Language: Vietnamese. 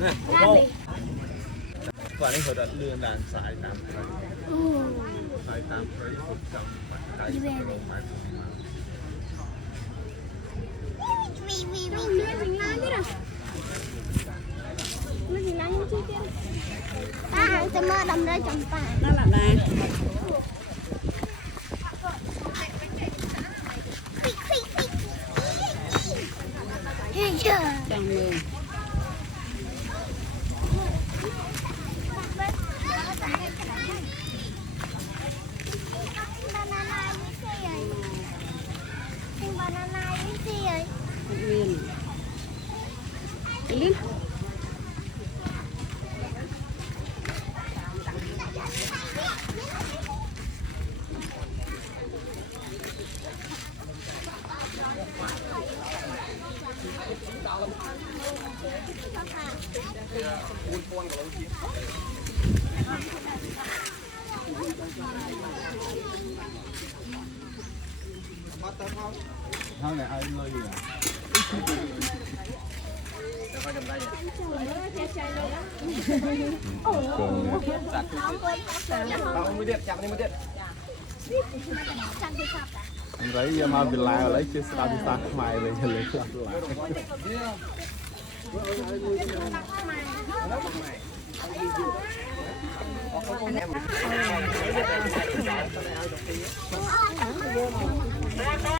nè quả này họ đã lừa đàn xài tạm thời xài tạm thời một trăm cái máy ta sẽ mơ đầm ra trong ta nó là nè chào mừng viên đi Thôi này ai ngơi gì à? Anh thấy mà bị la lấy chiếc xe đi xa mày về lấy lại